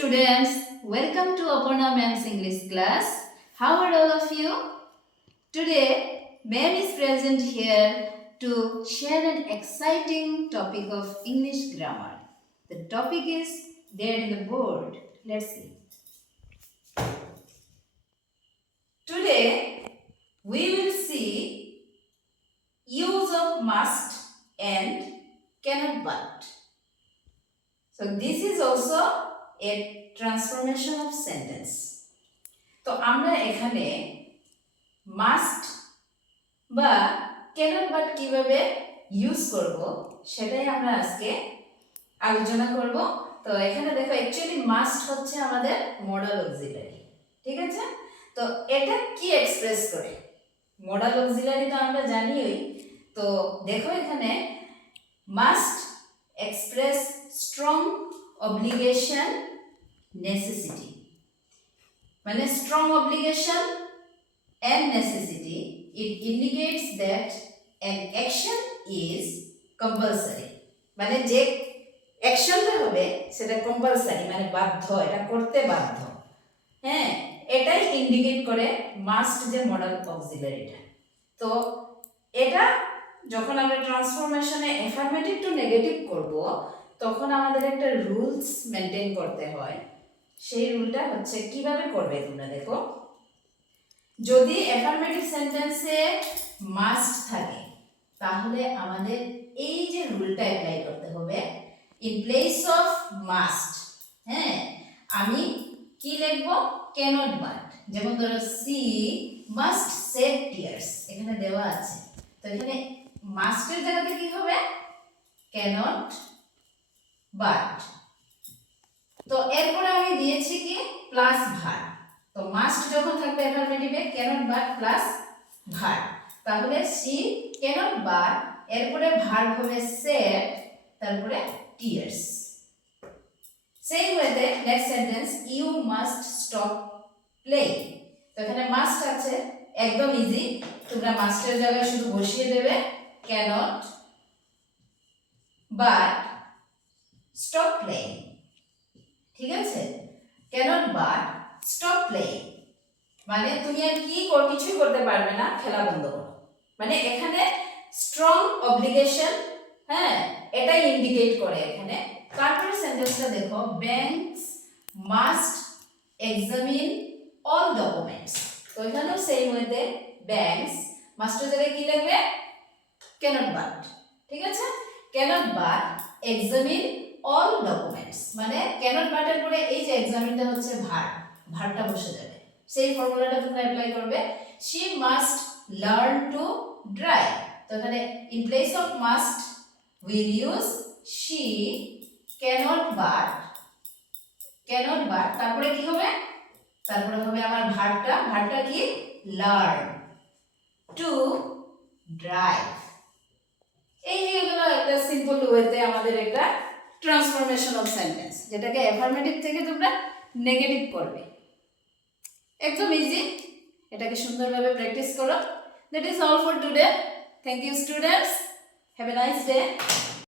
students, welcome to Aparna Ma'am's English class. How are all of you? Today, Ma'am is present here to share an exciting topic of English grammar. The topic is there in the board. Let's see. Today, we will see use of must and cannot but. So this is also a transformation of sentence. তো আমরা এখানে must বা cannot but কিভাবে use করব সেটাই আমরা আজকে আলোচনা করব। তো এখানে দেখো অ্যাকচুয়ালি মাস্ট হচ্ছে আমাদের মডাল অক্সিলারি, ঠিক আছে? তো এটা কি এক্সপ্রেস করে? মডাল অক্সিলারি তো আমরা জানিই। তো দেখো এখানে must express strong obligation necessity, মানে strong obligation and necessity. It indicates that an action is compulsory. মানে যে অ্যাকশনটা হবে সেটা কম্পালসারি, মানে বাধ্য, এটা করতে বাধ্য। হ্যাঁ, এটাই ইন্ডিকেট করে মাস্ট যে মডাল অক্সিলারিটা। তো এটা যখন আমরা ট্রান্সফরমেশনে অ্যাফার্মেটিভ টু নেগেটিভ করব তখন আমাদের একটা রুলস মেনটেন করতে হয়। সেই রুলটা হচ্ছে কিভাবে করবে তোমরা দেখো। যদি অ্যাফার্মেটিভ সেন্টেন্সে মাস্ট থাকে তাহলে আমাদের এই যে রুলটা অ্যাপ্লাই করতে হবে। ইন প্লেস অফ মাস্ট, হ্যাঁ, আমি কি লিখব? Cannot but. যেমন ধরো সি মাস্ট সেভ টিয়ার্স, এখানে দেওয়া আছে। তো এখানে মাস্টের জায়গাতে কি হবে? Cannot but. তো এরপরে আমি দিয়েছি কি প্লাস ভার। তো মাস্ট যখন থাকবে অ্যাফার্মেটিভে ক্যানট বাট প্লাস ভার, তাহলে সি ক্যানট বাট, এরপরে ভার হবে সেভ, তারপরে টিয়ার্স। সেম ওয়েতে next sentence you must stop playing. তো এখানে মাস্ট আছে, একদম ইজি। তোমরা মাস্টের জায়গায় শুধু বসিয়ে দেবে ক্যানট বাট স্টপ প্লেইং, ঠিক আছে? ক্যানট বাট স্টপ প্লেইং মানে তুমি আর কিছুই করতে পারবে না, খেলা বন্ধ করো। মানে এখানে স্ট্রং অব্লিগেশন, হ্যাঁ, এটাই ইন্ডিকেট করে এখানে। তারপরে সেন্টেন্সটা দেখো, banks must examine all documents. তো এখানেও সেম ওয়েতে ব্যাংকস মাস্টের জায়গায় কি লিখবে? ক্যানট বাট, ঠিক আছে? Cannot but examine all documents, মানে ক্যানট বাটের পরে এই যে এক্সামিনটা হচ্ছে ভার, ভারটা বসে যাবে। সেই ফর্মুলাটা তোমরা অ্যাপ্লাই করবে। She must learn to drive. তো এখানে in place of must will use she cannot but, cannot but, তারপরে কি হবে? তারপরে হবে আমার ভারটা কি? Learn to drive. এই হলো একটা সিম্পল ওয়েতে আমাদের একটা ট্রান্সফরমেশন অফ সেন্টেন্স, যেটাকে অ্যাফার্মেটিভ থেকে তোমরা নেগেটিভ করবে। একদম ইজি, এটাকে সুন্দরভাবে প্র্যাকটিস করো। That is all for today. Thank you students, have a nice day.